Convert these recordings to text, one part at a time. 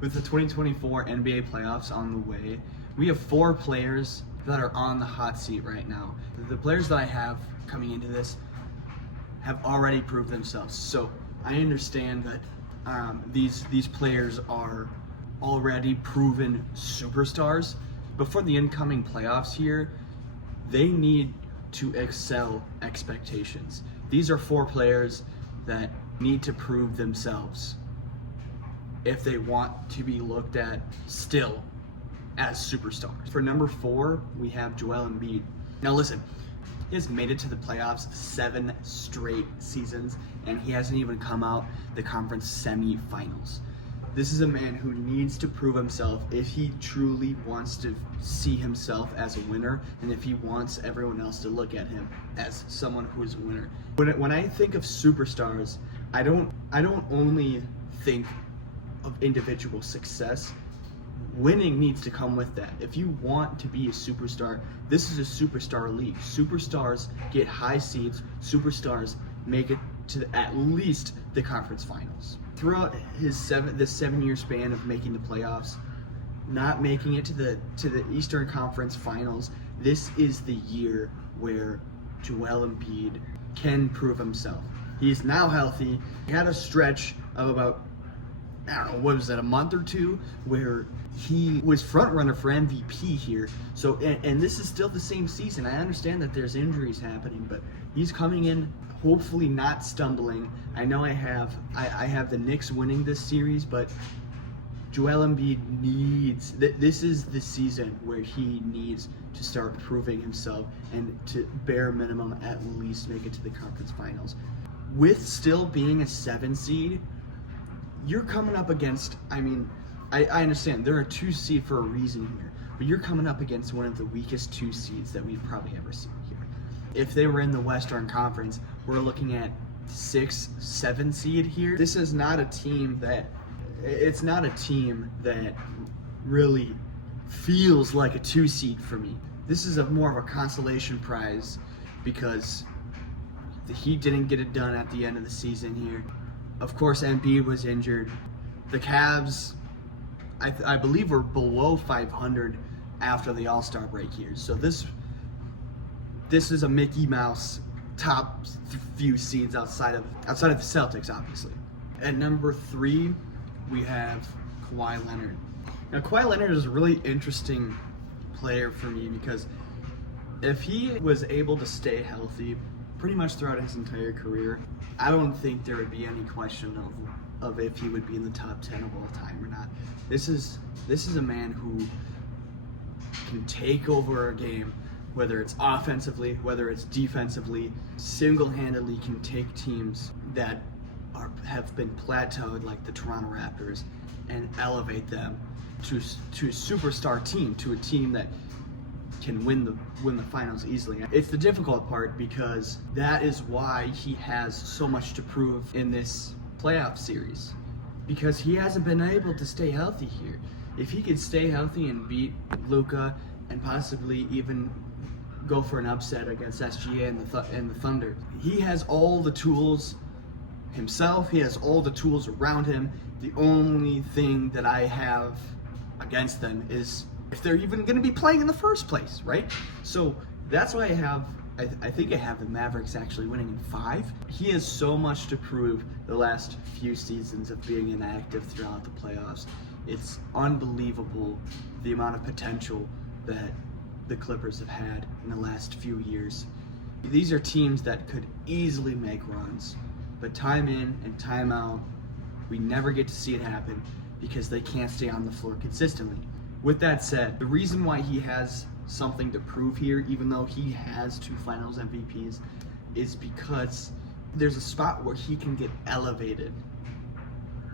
With the 2024 NBA playoffs on the way, we have 4 players that are on the hot seat right now. The players that I have coming into this have already proved themselves. So I understand that these players are already proven superstars, but for the incoming playoffs here, they need to excel expectations. These are 4 players that need to prove themselves if they want to be looked at still as superstars. For number 4, we have Joel Embiid. Now listen, he has made it to the playoffs 7 straight seasons, and he hasn't even come out the conference semifinals. This is a man who needs to prove himself if he truly wants to see himself as a winner, and if he wants everyone else to look at him as someone who is a winner. When I think of superstars, I don't only think of individual success. Winning needs to come with that. If you want to be a superstar, this is a superstar league. Superstars get high seeds. Superstars make it to at least the conference finals. Throughout this 7-year span of making the playoffs, not making it to the Eastern Conference Finals, this is the year where Joel Embiid can prove himself. He's now healthy. He had a stretch of about, I don't know, what was that, a month or two, where he was front runner for MVP here. So, and this is still the same season. I understand that there's injuries happening, but he's coming in hopefully not stumbling. I know I have the Knicks winning this series, but Joel Embiid needs, this is the season where he needs to start proving himself and to bare minimum at least make it to the conference finals. With still being a 7 seed, you're coming up against, I understand they're a 2 seed for a reason here, but you're coming up against one of the weakest 2 seeds that we've probably ever seen here. If they were in the Western Conference, we're looking at 6, 7 seed here. This is not a team that, it's not a team that really feels like a 2 seed for me. This is more of a consolation prize because the Heat didn't get it done at the end of the season here. Of course, Embiid was injured. The Cavs, I believe, were below 500 after the All-Star break here. So this is a Mickey Mouse top few seeds outside of the Celtics, obviously. At number 3, we have Kawhi Leonard. Now, Kawhi Leonard is a really interesting player for me because if he was able to stay healthy pretty much throughout his entire career, I don't think there would be any question of if he would be in the top 10 of all time or not. This is a man who can take over a game, whether it's offensively, whether it's defensively, single-handedly can take teams that have been plateaued like the Toronto Raptors and elevate them to a superstar team, to a team that can win the finals easily. It's the difficult part because that is why he has so much to prove in this playoff series, because he hasn't been able to stay healthy here. If he could stay healthy and beat Luka and possibly even go for an upset against SGA and the Thunder, he has all the tools himself. He has all the tools around him. The only thing that I have against them is if they're even going to be playing in the first place, right? So that's why I think I have the Mavericks actually winning in 5. He has so much to prove the last few seasons of being inactive throughout the playoffs. It's unbelievable the amount of potential that the Clippers have had in the last few years. These are teams that could easily make runs, but time in and time out, we never get to see it happen because they can't stay on the floor consistently. With that said, the reason why he has something to prove here, even though he has 2 finals MVPs, is because there's a spot where he can get elevated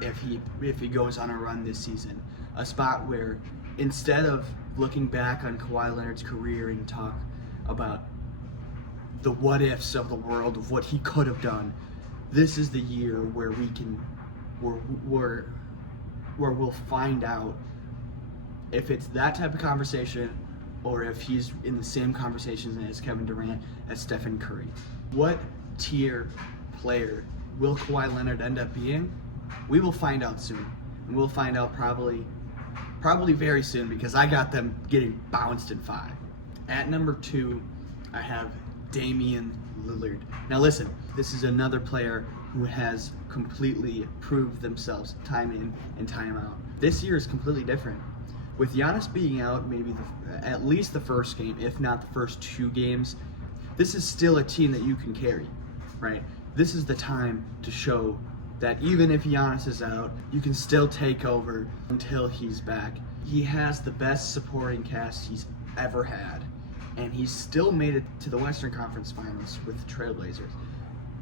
if he goes on a run this season. A spot where instead of looking back on Kawhi Leonard's career and talk about the what ifs of the world of what he could have done, this is the year where we'll find out if it's that type of conversation or if he's in the same conversations as Kevin Durant, as Stephen Curry. What tier player will Kawhi Leonard end up being? We will find out soon. And we'll find out probably very soon, because I got them getting bounced in 5. At number 2, I have Damian Lillard. Now listen, this is another player who has completely proved themselves time in and time out. This year is completely different. With Giannis being out maybe at least the first game, if not the first 2 games, this is still a team that you can carry, right? This is the time to show that even if Giannis is out, you can still take over until he's back. He has the best supporting cast he's ever had, and he's still made it to the Western Conference Finals with the Trailblazers.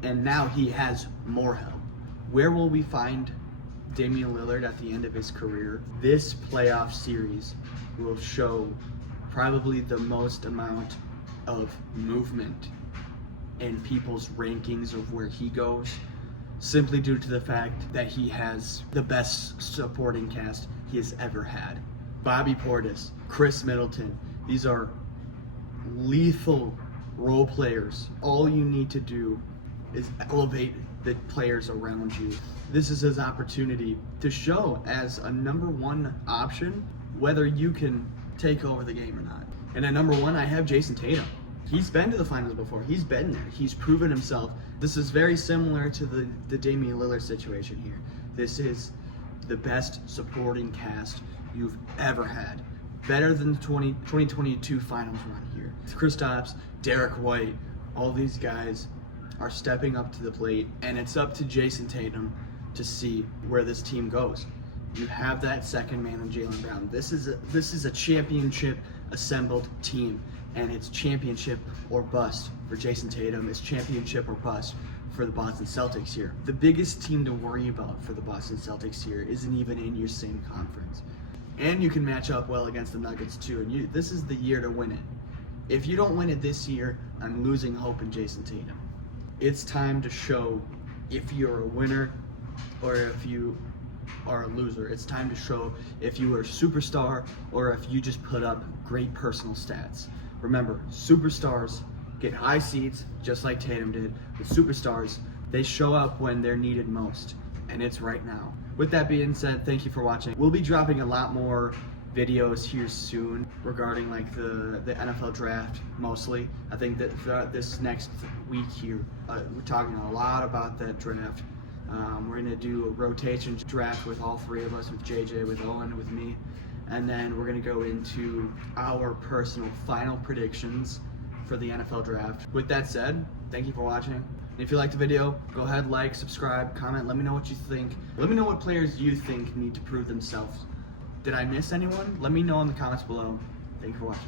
And now he has more help. Where will we find Damian Lillard at the end of his career? This playoff series will show probably the most amount of movement in people's rankings of where he goes, simply due to the fact that he has the best supporting cast he has ever had. Bobby Portis, Chris Middleton, these are lethal role players. All you need to do is elevate the players around you. This is his opportunity to show as a number 1 option whether you can take over the game or not. And at number 1, I have Jason Tatum. He's been to the finals before. He's been there. He's proven himself. This is very similar to the Damian Lillard situation here. This is the best supporting cast you've ever had. Better than the 2022 finals run here. Kristaps, Derek White, all these guys are stepping up to the plate, and it's up to Jason Tatum to see where this team goes. You have that second man in Jaylen Brown. This is a championship assembled team, and it's championship or bust for Jason Tatum. It's championship or bust for the Boston Celtics here. The biggest team to worry about for the Boston Celtics here isn't even in your same conference. And you can match up well against the Nuggets too, and this is the year to win it. If you don't win it this year, I'm losing hope in Jason Tatum. It's time to show if you're a winner or if you are a loser. It's time to show if you are a superstar or if you just put up great personal stats. Remember, superstars get high seats just like Tatum did. But superstars, they show up when they're needed most, and it's right now. With that being said, thank you for watching. We'll be dropping a lot more videos here soon regarding like the NFL draft mostly. I think that throughout this next week here, we're talking a lot about that draft. We're gonna do a rotation draft with all 3 of us, with JJ, with Owen, with me. And then we're gonna go into our personal final predictions for the NFL draft. With that said, thank you for watching. And if you liked the video, go ahead, like, subscribe, comment, let me know what you think. Let me know what players you think need to prove themselves. Did I miss anyone? Let me know in the comments below. Thank you for watching.